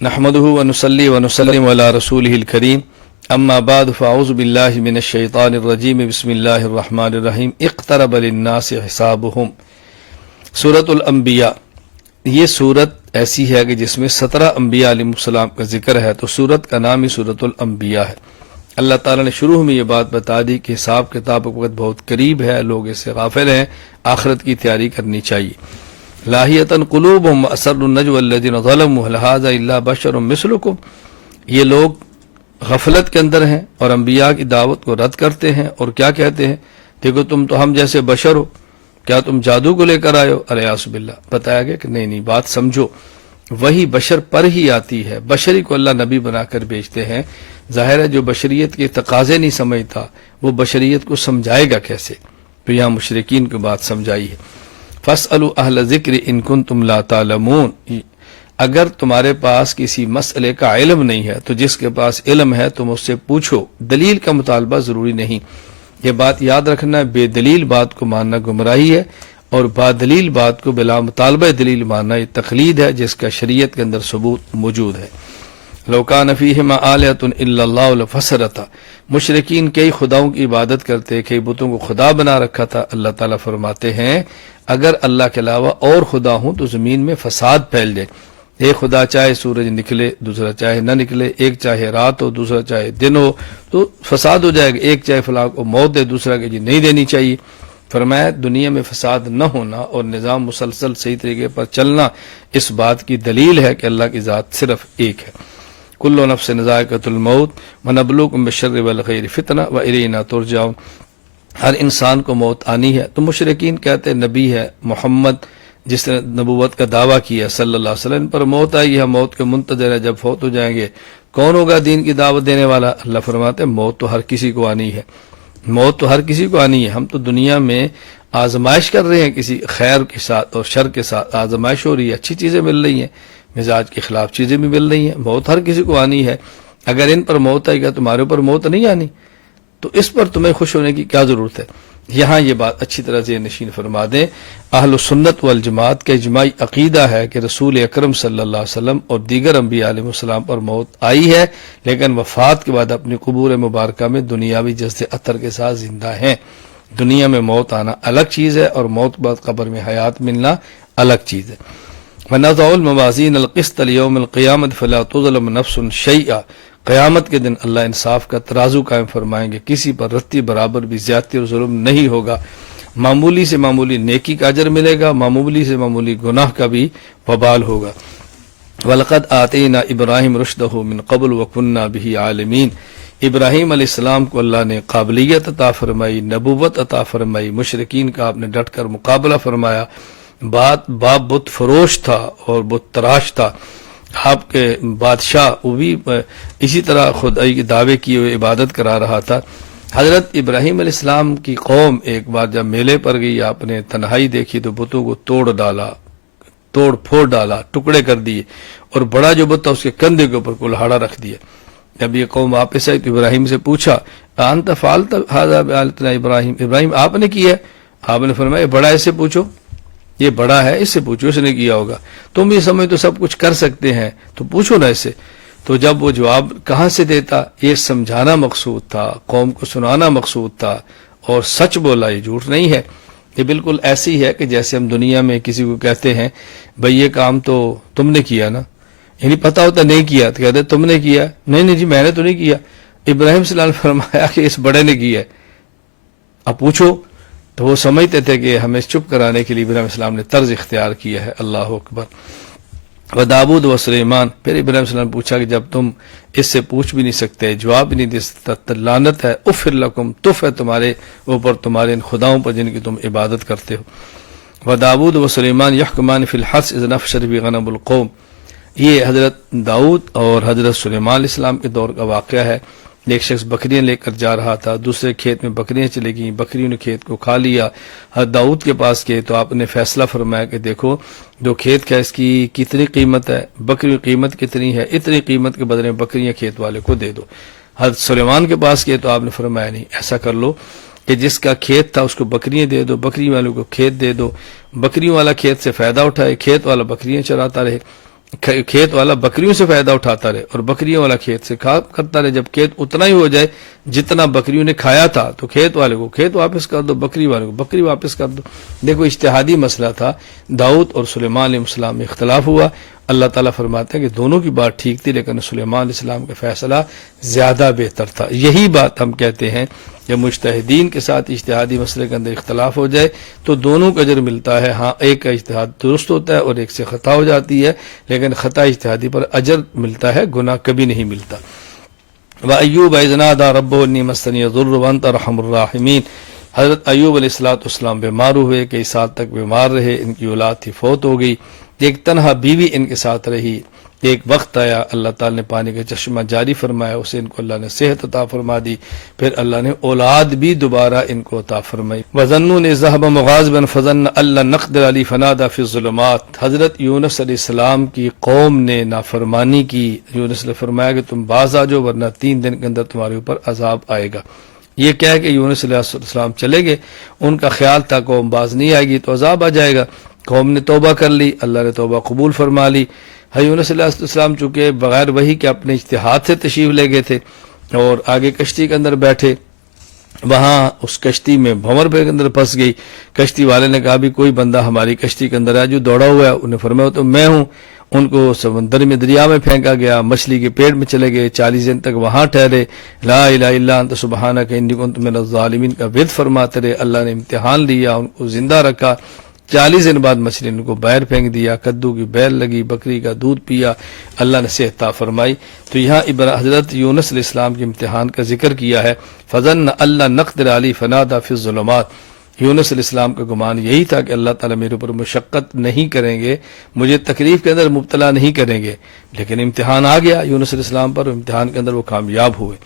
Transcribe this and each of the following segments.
نحمده ونصلي ونسلم على رسوله الكريم اما بعد فاعوذ بالله من الشیطان الرجیم بسم اللہ الرحمن الرحیم اقترب للناس حسابهم سورۃ الانبیاء۔ یہ سورت ایسی ہے کہ جس میں 17 انبیاء علیہ السلام کا ذکر ہے، تو سورت کا نام ہی سورۃ الانبیاء ہے۔ اللہ تعالیٰ نے شروع میں یہ بات بتا دی کہ حساب کتاب کا وقت بہت قریب ہے، لوگ اس سے غافل ہیں، آخرت کی تیاری کرنی چاہیے۔ لاہیتاً قلوبہم اسر النجوى الذین ظلموا هل هذا الا بشر مثلکم، یہ لوگ غفلت کے اندر ہیں اور انبیاء کی دعوت کو رد کرتے ہیں اور کیا کہتے ہیں، دیکھو تم تو ہم جیسے بشر ہو، کیا تم جادو کو لے کر آئے ہو؟ الیاذ باللہ۔ بتایا گیا کہ نہیں بات سمجھو، وہی بشر پر ہی آتی ہے، بشری کو اللہ نبی بنا کر بھیجتے ہیں۔ ظاہر ہے جو بشریت کے تقاضے نہیں سمجھتا وہ بشریت کو سمجھائے گا کیسے؟ تو یہاں مشرکین کی بات سمجھائی ہے۔ فاسألوا اہل ذکر ان کنتم لا تعلمون، اگر تمہارے پاس کسی مسئلے کا علم نہیں ہے تو جس کے پاس علم ہے تم اس سے پوچھو، دلیل کا مطالبہ ضروری نہیں۔ یہ بات یاد رکھنا ہے، بے دلیل بات کو ماننا گمراہی ہے، اور با دلیل بات کو بلا مطالبہ دلیل ماننا یہ تقلید ہے جس کا شریعت کے اندر ثبوت موجود ہے۔ لو کان فیہما آلہۃ الا اللہ لفسدتا، مشرکین کئی خداؤں کی عبادت کرتے، کئی بتوں کو خدا بنا رکھا تھا۔ اللہ تعالیٰ فرماتے ہیں اگر اللہ کے علاوہ اور خدا ہوں تو زمین میں فساد پھیل جائے۔ ایک خدا چاہے سورج نکلے دوسرا چاہے نہ نکلے، ایک چاہے رات ہو دوسرا چاہے دن ہو، تو فساد ہو جائے گا۔ ایک چاہے فلاں کو موت دے دوسرا کہ جی نہیں دینی چاہیے۔ فرمایا دنیا میں فساد نہ ہونا اور نظام مسلسل صحیح طریقے پر چلنا اس بات کی دلیل ہے کہ اللہ کی ذات صرف ایک ہے۔ کل نفس ذائقۃ الموت ونبلوکم بالشر والخیر فتنہ والینا ترجعون، ہر انسان کو موت آنی ہے۔ تو مشرکین کہتے نبی ہے محمد جس نے نبوت کا دعویٰ کیا صلی اللہ علیہ وسلم پر موت آئی ہے، موت کے منتظر ہے، جب فوت ہو جائیں گے کون ہوگا دین کی دعوت دینے والا؟ اللہ فرماتے ہیں موت تو ہر کسی کو آنی ہے، موت تو ہر کسی کو آنی ہے۔ ہم تو دنیا میں آزمائش کر رہے ہیں، کسی خیر کے ساتھ اور شر کے ساتھ آزمائش ہو رہی ہے، اچھی چیزیں مل رہی ہیں، مزاج کے خلاف چیزیں بھی مل رہی ہیں۔ موت ہر کسی کو آنی ہے، اگر ان پر موت آئے گا تمہارے اوپر موت نہیں آنی، تو اس پر تمہیں خوش ہونے کی کیا ضرورت ہے؟ یہاں یہ بات اچھی طرح ذہن نشین فرما دیں، اہل سنت والجماعت کا اجماعی عقیدہ ہے کہ رسول اکرم صلی اللہ علیہ وسلم اور دیگر انبیاء علیہ السلام پر موت آئی ہے، لیکن وفات کے بعد اپنی قبور مبارکہ میں دنیاوی جذب اثر کے ساتھ زندہ ہیں۔ دنیا میں موت آنا الگ چیز ہے اور موت بعد قبر میں حیات ملنا الگ چیز ہے۔ وَنَضَعُ الْمَوَازِينَ الْقِسْطَ لِيَوْمِ الْقِيَامَةِ فَلَا تُظْلَمُ نَفْسٌ شَيْئًا، قیامت کے دن اللہ انصاف کا ترازو قائم فرمائیں گے، کسی پر رتی برابر بھی زیادتی اور ظلم نہیں ہوگا۔ معمولی سے معمولی نیکی کا اجر ملے گا، معمولی سے معمولی گناہ کا بھی وبال ہوگا۔ وَلَقَدْ آتَيْنَا إِبْرَاهِيمَ رُشْدَهُ مِنْ قَبْلُ وَكُنَّا بِهِ عَالِمِينَ، ابراہیم علیہ السلام کو اللہ نے قابلیت عطا فرمائی، نبوت عطا فرمائی، مشرکین کا آپ نے ڈٹ کر مقابلہ فرمایا۔ باپ بت فروش تھا اور بت تراش تھا، آپ کے بادشاہ وہ بھی اسی طرح خدائی کے دعوے کیے ہوئے عبادت کرا رہا تھا۔ حضرت ابراہیم علیہ السلام کی قوم ایک بار جب میلے پر گئی، آپ نے تنہائی دیکھی تو بتوں کو توڑ پھوڑ ڈالا، ٹکڑے کر دیے، اور بڑا جو بت تھا اس کے کندھے کے اوپر کلہاڑا رکھ دیا۔ جب یہ قوم واپس آئی تو ابراہیم سے پوچھا انت فعلت ھذا بآلہتنا ابراہیم آپ نے کیا ہے؟ آپ نے فرمایا بڑا ہے، اس سے پوچھو، یہ بڑا ہے اس سے پوچھو، اس نے کیا ہوگا، تم یہ سمجھ تو سب کچھ کر سکتے ہیں تو پوچھو نا اس سے۔ تو جب وہ جواب کہاں سے دیتا، یہ سمجھانا مقصود تھا، قوم کو سنانا مقصود تھا، اور سچ بولا، یہ جھوٹ نہیں ہے۔ یہ بالکل ایسی ہے کہ جیسے ہم دنیا میں کسی کو کہتے ہیں بھئی یہ کام تو تم نے کیا نا، یعنی پتا ہوتا نہیں کیا تو کہتے تم نے کیا، نہیں جی میں نے تو نہیں کیا۔ ابراہیم صلی اللہ علیہ وسلم نے فرمایا کہ اس بڑے نے کیا ہے، اب پوچھو۔ تو وہ سمجھتے تھے کہ ہمیں چپ کرانے کے لیے ابراہیم السلام نے طرز اختیار کیا ہے۔ اللہ اکبر۔ وداؤد و سلیمان، پھر ابراہیم السلام نے پوچھا کہ جب تم اس سے پوچھ بھی نہیں سکتے، جواب بھی نہیں دے سکتا، لعنت ہے، افر لکم، تف ہے تمہارے اوپر، تمہارے ان خداؤں پر جن کی تم عبادت کرتے ہو۔ وداؤد و سلیمان یحکمان فی الحرث اذ نفشت فیہ غنم القوم، یہ حضرت داؤد اور حضرت سلیمان علیہ السلام کے دور کا واقعہ ہے۔ ایک شخص بکریاں لے کر جا رہا تھا، دوسرے کھیت میں بکریاں چلی گئیں، بکریوں نے کھیت کو کھا لیا۔ حضرت داؤد کے پاس گئے تو آپ نے فیصلہ فرمایا کہ دیکھو جو کھیت کا اس کی کتنی قیمت ہے، بکریوں کی قیمت کتنی ہے، اتنی قیمت کے بدلے میں بکریاں کھیت والے کو دے دو۔ حضرت سلیمان کے پاس گئے تو آپ نے فرمایا نہیں، ایسا کر لو کہ جس کا کھیت تھا اس کو بکریاں دے دو، بکری والوں کو کھیت دے دو، بکریوں والا کھیت سے فائدہ اٹھائے، کھیت والا بکریاں چراتا رہے۔ کھیت والا بکریوں سے فائدہ اٹھاتا رہے اور بکریوں والا کھیت سے کرتا رہے، جب کھیت اتنا ہی ہو جائے جتنا بکریوں نے کھایا تھا تو کھیت والے کو کھیت واپس کر دو، بکری والے کو بکری واپس کر دو۔ دیکھو اجتہادی مسئلہ تھا، داؤد اور سلیمان علیہ السلام میں اختلاف ہوا، اللہ تعالیٰ فرماتے ہیں کہ دونوں کی بات ٹھیک تھی لیکن سلیمان علیہ السلام کا فیصلہ زیادہ بہتر تھا۔ یہی بات ہم کہتے ہیں کہ مجتہدین کے ساتھ اجتہادی مسئلے کے اندر اختلاف ہو جائے تو دونوں کا اجر ملتا ہے، ہاں ایک کا اجتہاد درست ہوتا ہے اور ایک سے خطا ہو جاتی ہے، لیکن خطا اجتہادی پر اجر ملتا ہے، گناہ کبھی نہیں ملتا۔ وَأَيُّوبَ إِذْ نَادَىٰ رَبَّهُ أَنِّي مَسَّنِيَ الضُّرُّ وَأَنتَ أَرْحَمُ الرَّاحِمِينَ۔ حضرت ایوب علیہ السلام بیمار ہوئے، کئی سال تک بیمار رہے، ان کی اولاد تھی فوت ہو گئی، ایک تنہا بیوی ان کے ساتھ رہی۔ ایک وقت آیا اللہ تعالیٰ نے پانی کا چشمہ جاری فرمایا، اسے ان کو اللہ نے صحت عطا فرما دی، پھر اللہ نے اولاد بھی دوبارہ ان کو عطا فرمائی۔ وَظَنُّونِ ذَهَبَ مُغَاضِبًا فَظَنَّ أَن لَّن نَّقْدِرَ عَلَيْهِ فَنَادَىٰ فِي الظُّلُمَاتِ۔ حضرت یونس علیہ السلام کی قوم نے نافرمانی کی، یونس نے فرمایا کہ تم باز آ جاؤ ورنہ 3 دن کے اندر تمہارے اوپر عذاب آئے گا۔ یہ کہہ کہ یونس علیہ السلام چلے گئے، ان کا خیال تھا قوم باز نہیں آئے گی تو عذاب آ جائے گا۔ قوم نے توبہ کر لی، اللہ نے توبہ قبول فرما لی۔ یونس علیہ السلام چونکہ بغیر وحی کے اپنے اجتہاد سے تشریف لے گئے تھے اور آگے کشتی کے اندر بیٹھے، وہاں اس کشتی میں بھنور پہ اندر پھنس گئی۔ کشتی والے نے کہا بھی کوئی بندہ ہماری کشتی کے اندر ہے جو دوڑا ہوا ہے، انہیں فرمایا تو میں ہوں۔ ان کو سمندر میں دریا میں پھینکا گیا، مچھلی کے پیٹ میں چلے گئے، 40 دن تک وہاں ٹھہرے، لا الہ الا انت سبحانک انی کنت من الظالمین کا ورد فرماتے رہے۔ اللہ نے امتحان لیا، ان کو زندہ رکھا۔ 40 دن بعد مچھلی نے ان کو باہر پھینک دیا، کدو کی بیل لگی، بکری کا دودھ پیا، اللہ نے صحت عطا فرمائی۔ تو یہاں حضرت یونس علیہ السلام کے امتحان کا ذکر کیا ہے، فظن اللہ نقدر علی فنادى فی الظلمات۔ یونس علیہ السلام کا گمان یہی تھا کہ اللہ تعالیٰ میرے اوپر مشقت نہیں کریں گے، مجھے تکلیف کے اندر مبتلا نہیں کریں گے، لیکن امتحان آ گیا یونس علیہ السلام پر، امتحان کے اندر وہ کامیاب ہوئے۔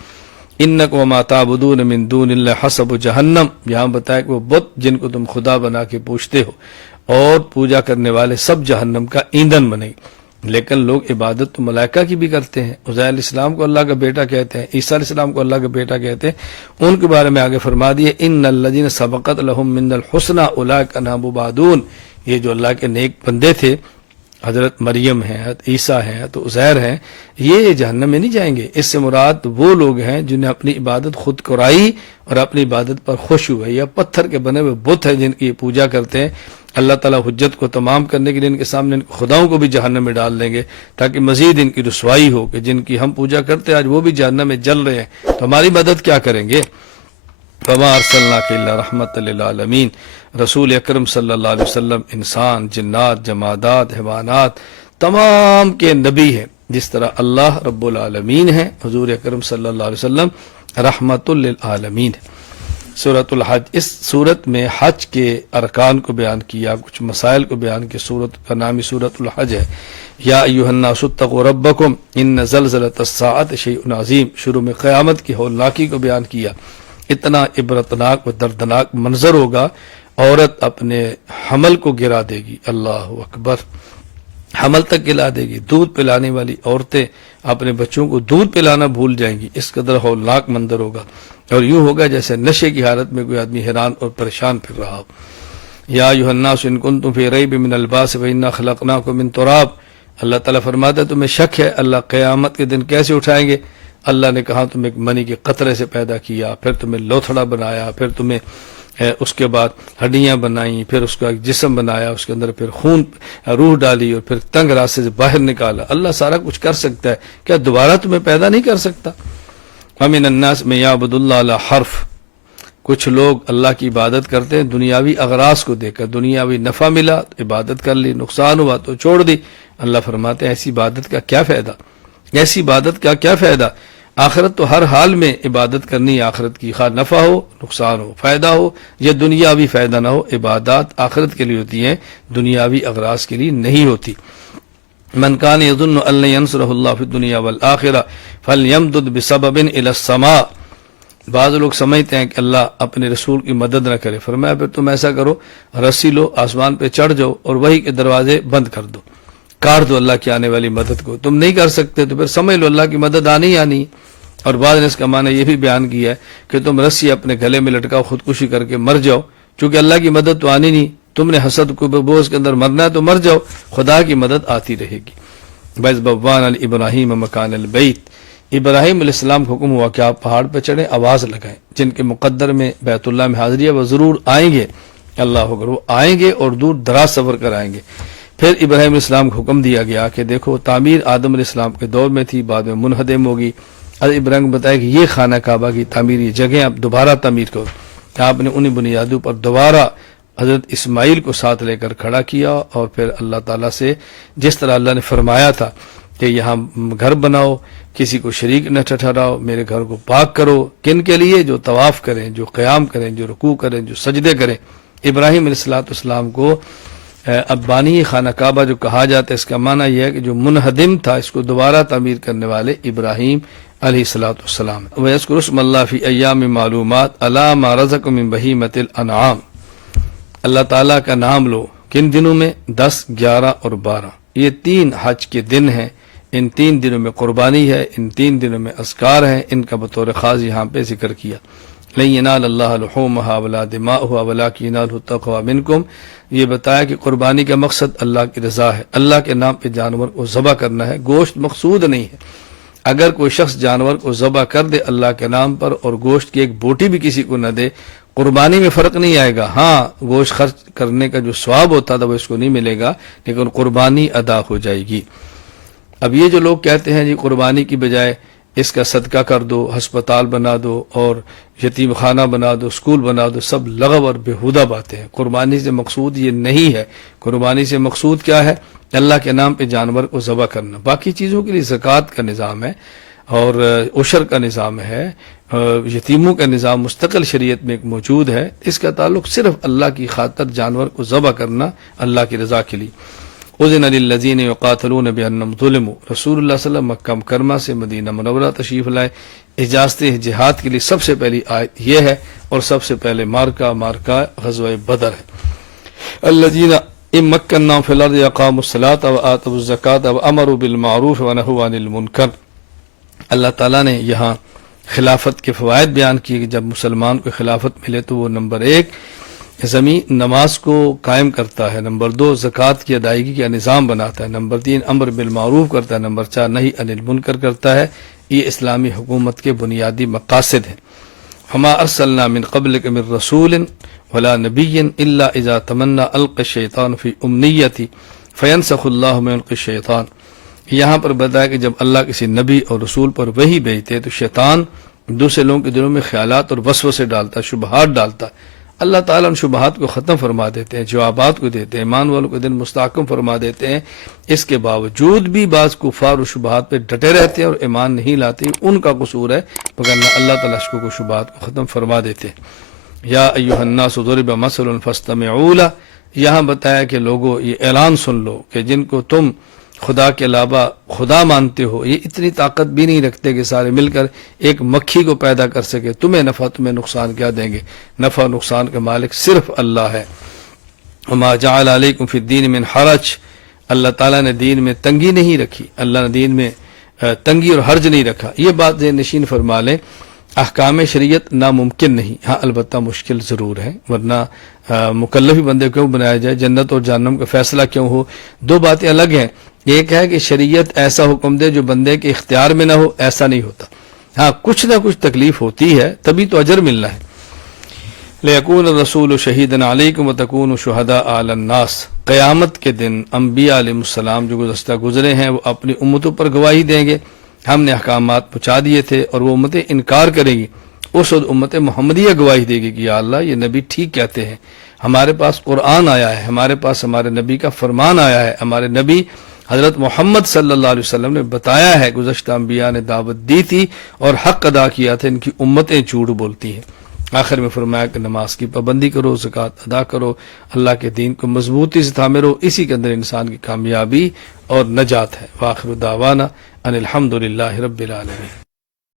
انکم وما تعبدون من دون اللہ حسب جہنم، یہاں بتایا کہ وہ بت جن کو تم خدا بنا کے پوجتے ہو اور پوجا کرنے والے سب جہنم کا ایندھن بنے گی۔ لیکن لوگ عبادت تو ملائکہ کی بھی کرتے ہیں، عزیر علیہ السلام کو اللہ کا بیٹا کہتے ہیں، عیسیٰ علیہ السلام کو اللہ کا بیٹا کہتے ہیں، ان کے بارے میں آگے فرما دیے ان الذین سبقت لهم من الحسنى اولئک عنہا مبعدون۔ یہ جو اللہ کے نیک بندے تھے، حضرت مریم ہیں، حضرت عیسیٰ ہیں تو عزیر ہیں، یہ جہنم میں نہیں جائیں گے۔ اس سے مراد وہ لوگ ہیں جنہیں اپنی عبادت خود کرائی اور اپنی عبادت پر خوش ہوئے، یا پتھر کے بنے ہوئے بت ہیں جن کی پوجا کرتے ہیں۔ اللہ تعالیٰ حجت کو تمام کرنے کے لیے ان کے سامنے ان خداؤں کو بھی جہنم میں ڈال دیں گے تاکہ مزید ان کی رسوائی ہو کہ جن کی ہم پوجا کرتے ہیں آج وہ بھی جہنم میں جل رہے ہیں، تو ہماری مدد کیا کریں گے؟ وما ارسلناک الا رحمت للعالمین، رسول اکرم صلی اللہ علیہ وسلم انسان، جنات، جمادات، حیوانات تمام کے نبی ہیں، جس طرح اللہ رب العالمین ہے، حضور اکرم صلی اللہ علیہ وسلم رحمت للعالمین ہے۔ سورۃ الحج، اس سورت میں حج کے ارکان کو بیان کیا، کچھ مسائل کو بیان کیا۔ سورت کا نام ہی سورۃ الحج ہے۔ یا ایھا الناس اتقوا ربکم ان زلزلۃ الساعۃ شیء عظیم، شروع میں قیامت کی ہولناکی کو بیان کیا۔ اتنا عبرتناک و دردناک منظر ہوگا، عورت اپنے حمل کو گرا دے گی، اللہ اکبر، حمل تک گرا دے گی۔ دودھ پلانے والی عورتیں اپنے بچوں کو دودھ پلانا بھول جائیں گی، اس قدر ہولناک منظر ہوگا، اور یوں ہوگا جیسے نشے کی حالت میں کوئی آدمی حیران اور پریشان پھر رہا ہو۔ یا ایھا الناس ان کنتم فی ریب من البعث فانا خلقناکم من تراب، اللہ تعالیٰ فرماتا ہے تمہیں شک ہے اللہ قیامت کے دن کیسے اٹھائیں گے؟ اللہ نے کہا تمہیں منی کے قطرے سے پیدا کیا، پھر تمہیں لوتھڑا بنایا، پھر تمہیں اس کے بعد ہڈیاں بنائیں، پھر اس کا جسم بنایا، اس کے اندر پھر خون روح ڈالی اور پھر تنگ راستے سے باہر نکالا۔ اللہ سارا کچھ کر سکتا ہے، کیا دوبارہ تمہیں پیدا نہیں کر سکتا؟ ومن الناس من یعبد اللہ علی حرف، کچھ لوگ اللہ کی عبادت کرتے ہیں دنیاوی اغراض کو دیکھ کر، دنیاوی نفع ملا تو عبادت کر لی، نقصان ہوا تو چھوڑ دی۔ اللہ فرماتے ہیں ایسی عبادت کا کیا فائدہ، ایسی عبادت کا کیا فائدہ؟ آخرت تو ہر حال میں عبادت کرنی، آخرت کی خواہ نفع ہو، نقصان ہو، فائدہ ہو یا دنیاوی فائدہ نہ ہو، عبادات آخرت کے لیے ہوتی ہیں، دنیاوی اغراض کے لیے نہیں ہوتی۔ من کان یظن ان لن ینصرہ اللہ فی الدنیا والآخرہ فلیمدد بسبب الی السماء، بعض لوگ سمجھتے ہیں کہ اللہ اپنے رسول کی مدد نہ کرے، فرمایا پھر تم ایسا کرو، رسی لو، آسمان پہ چڑھ جاؤ اور وہی کے دروازے بند کر دو، کاٹ دو اللہ کی آنے والی مدد کو۔ تم نہیں کر سکتے تو پھر سمجھ لو اللہ کی مدد آنی آنی۔ اور بعض نے اس کا معنی یہ بھی بیان کیا ہے کہ تم رسی اپنے گلے میں لٹکاؤ، خودکشی کر کے مر جاؤ، چونکہ اللہ کی مدد تو آنی نہیں، تم نے حسد کو بوجھ کے اندر مرنا ہے تو مر جاؤ، خدا کی مدد آتی رہے گی۔ بَإِذْ بَوَّأْنَا لِإِبْرَاهِيمَ مَكَانَ الْبَيْتِ، ابراہیم علیہ السلام کو حکم ہوا کہ آپ پہاڑ پہ چڑھیں، آواز لگائیں، جن کے مقدر میں بیت اللہ میں حاضری ہے وہ ضرور آئیں گے، اللہ اکبر، وہ آئیں گے اور دور دراز سفر کر آئیں گے۔ پھر ابراہیم علیہ السلام کو حکم دیا گیا کہ دیکھو تعمیر آدم علیہ السلام کے دور میں تھی، بعد میں منہدم ہوگی۔ حضرت ابراہیم نے بتایا کہ یہ خانہ کعبہ کی تعمیر، یہ جگہ آپ دوبارہ تعمیر کرو۔ آپ نے انہی بنیادوں پر دوبارہ حضرت اسماعیل کو ساتھ لے کر کھڑا کیا، اور پھر اللہ تعالیٰ سے جس طرح اللہ نے فرمایا تھا کہ یہاں گھر بناؤ، کسی کو شریک نہ ٹھہراؤ، میرے گھر کو پاک کرو، کن کے لیے؟ جو طواف کریں، جو قیام کریں، جو رکوع کریں، جو سجدے کریں۔ ابراہیم علیہ السلام کو اب بانی خانہ کعبہ جو کہا جاتا ہے، اس کا معنی یہ ہے کہ جو منہدم تھا اس کو دوبارہ تعمیر کرنے والے ابراہیم علیہ السلام۔ وَيَذْكُرُ اسْمَ اللَّهِ فِي أَيَّامٍ مَّعْلُومَاتٍ عَلَىٰ مَا رَزَقَكُم مِّن بَهِيمَةِ الْأَنْعَامِ، اللہ تعالیٰ کا نام لو کن دنوں میں؟ 10، 11 اور 12، یہ 3 حج کے دن ہیں۔ ان 3 دنوں میں قربانی ہے، ان 3 دنوں میں اذکار ہیں، ان کا بطور خاص یہاں پہ ذکر کیا۔ لَن يَنَالَ اللَّهَ لُحُومُهَا وَلَا دِمَاؤُهَا وَلَٰكِنْ يَنَالُهُ التَّقْوَىٰ مِنكُمْ، یہ بتایا کہ قربانی کا مقصد اللہ کی رضا ہے، اللہ کے نام پہ جانور کو ذبح کرنا ہے، گوشت مقصود نہیں ہے۔ اگر کوئی شخص جانور کو ذبح کر دے اللہ کے نام پر اور گوشت کی ایک بوٹی بھی کسی کو نہ دے، قربانی میں فرق نہیں آئے گا۔ ہاں گوشت خرچ کرنے کا جو ثواب ہوتا تھا وہ اس کو نہیں ملے گا، لیکن قربانی ادا ہو جائے گی۔ اب یہ جو لوگ کہتے ہیں جی قربانی کی بجائے اس کا صدقہ کر دو، ہسپتال بنا دو اور یتیم خانہ بنا دو، اسکول بنا دو، سب لغو اور بیہودہ باتیں ہیں۔ قربانی سے مقصود یہ نہیں ہے۔ قربانی سے مقصود کیا ہے؟ اللہ کے نام پہ جانور کو ذبح کرنا۔ باقی چیزوں کے لیے زکوٰۃ کا نظام ہے اور عشر کا نظام ہے، یتیموں کا نظام مستقل شریعت میں ایک موجود ہے۔ اس کا تعلق صرف اللہ کی خاطر جانور کو ذبح کرنا، اللہ کی رضا کے لیے۔ اذن للذین یقاتلون بانہم ظلموا، رسول اللہ صلی اللہ علیہ وسلم مکہ مکرمہ سے مدینہ منورہ تشریف لائے، اجازت جہاد کے لیے سب سے پہلی آیت یہ ہے، اور سب سے پہلے مارکہ غزوہ بدر ہے۔ الذین مکناہم فی الارض اقاموا الصلاۃ وآتوا الزکاۃ وامروا بالمعروف ونہوا عن المنکر۔ اللہ تعالیٰ نے یہاں خلافت کے فوائد بیان کیے کہ جب مسلمان کو خلافت ملے تو وہ نمبر 1 زمین نماز کو قائم کرتا ہے، نمبر 2 زکوٰۃ کی ادائیگی کا نظام بناتا ہے، نمبر 3 امر بالمعروف کرتا ہے، نمبر 4 نہی عن المنکر کرتا ہے۔ یہ اسلامی حکومت کے بنیادی مقاصد ہیں۔ وما ارسلنا من قبلک من رسول ولا نبی الا اذا تمنى القى الشیطان فی امنیتی فینسخ اللہ ما یلقی الشیطان۔ یہاں پر بتایا کہ جب اللہ کسی نبی اور رسول پر وحی بھیجتے تو شیطان دوسرے لوگوں کے دلوں میں خیالات اور وسوسے ڈالتا، شبہات ڈالتا۔ اللہ تعالیٰ ان شبہات کو ختم فرما دیتے ہیں، جوابات کو دیتے ہیں، ایمان والوں کو دن مستحکم فرما دیتے ہیں۔ اس کے باوجود بھی بعض کفار و شبہات پہ ڈٹے رہتے ہیں اور ایمان نہیں لاتے، ان کا قصور ہے، مگر اللہ تعالیٰ اس کو شبہات کو ختم فرما دیتے ہیں۔ یا ایھا الناس ضرب مثل فاستمعوا له، یہاں بتایا کہ لوگوں یہ اعلان سن لو کہ جن کو تم خدا کے علاوہ خدا مانتے ہو یہ اتنی طاقت بھی نہیں رکھتے کہ سارے مل کر ایک مکھی کو پیدا کر سکے، تمہیں نفع تمہیں نقصان کیا دیں گے؟ نفع نقصان کا مالک صرف اللہ ہے۔ وما جعل علیکم فی الدین من حرج، اللہ تعالیٰ نے دین میں تنگی نہیں رکھی، اللہ نے دین میں تنگی اور حرج نہیں رکھا۔ یہ بات ذہن نشین فرما لیں، احکام شریعت ناممکن نہیں، ہاں البتہ مشکل ضرور ہے، ورنہ مکلفی بندے کیوں بنایا جائے، جنت اور جہنم کا فیصلہ کیوں ہو؟ دو باتیں الگ ہیں، ایک ہے کہ شریعت ایسا حکم دے جو بندے کے اختیار میں نہ ہو، ایسا نہیں ہوتا، ہاں کچھ نہ کچھ تکلیف ہوتی ہے تبھی تو اجر ملنا ہے۔ لِيَكُونَ الرَّسُولُ شَهِيدًا عَلَيْكُمْ وَتَكُونُوا شُهَدَاءَ عَلَى النَّاسِ، قیامت کے دن انبیاء علیہ السلام جو گزشتہ گزرے ہیں وہ اپنی امتوں پر گواہی دیں گے، ہم نے احکامات پہنچا دیے تھے اور وہ امتیں انکار کریں گی، اس وقت امت محمدیہ گواہی دے گی کہ یا اللہ یہ نبی ٹھیک کہتے ہیں، ہمارے پاس قرآن آیا ہے، ہمارے پاس ہمارے نبی کا فرمان آیا ہے، ہمارے نبی حضرت محمد صلی اللہ علیہ وسلم نے بتایا ہے، گزشتہ انبیاء نے دعوت دی تھی اور حق ادا کیا تھا، ان کی امتیں جھوٹ بولتی ہیں۔ آخر میں فرمایا کہ نماز کی پابندی کرو، زکوٰۃ ادا کرو، اللہ کے دین کو مضبوطی سے تھامے رہو، اسی کے اندر انسان کی کامیابی اور نجات ہے۔ وآخر دعوانا ان الحمد للہ رب العالمین۔